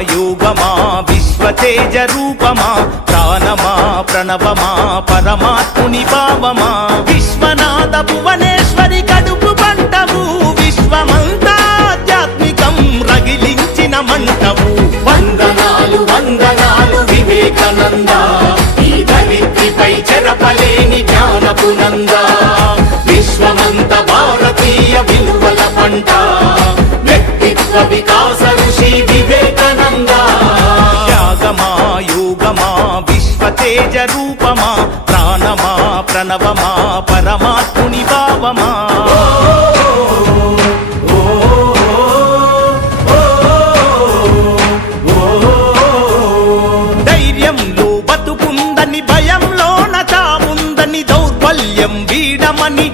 యోగమా విశ్వతేజ రూపమా ప్రాణమా ప్రణవమా పరమాత్ముని భావమా? విశ్వనాథ భువనేశ్వరి కడుపు పంటవు విశ్వమంతా ఆధ్యాత్మికం రగిలించిన మంటవు. వందనాలు వందనాలు వివేకానంద. ఈ ధరిత్రిపై చెరపలేని జ్ఞానపు నంద విశ్వమంత భారతీయ విలువల పంట. వ్యక్తిత్వ వికాస ఋషి తేజ రూపమా ప్రాణమా ప్రణవమా పరమాత్ముని భావమా ధైర్యంలో బతుకుందని భయంలో చావుందని దౌర్బల్యం వీడమని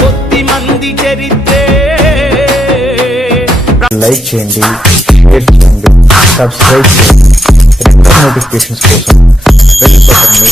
కొద్ది మంది చరిత్రే. లైక్ చేయండి షేర్ చేయండి సబ్స్క్రైబ్ చేయండి. నోటిఫికేషన్స్ కోసం బెల్ బటన్ని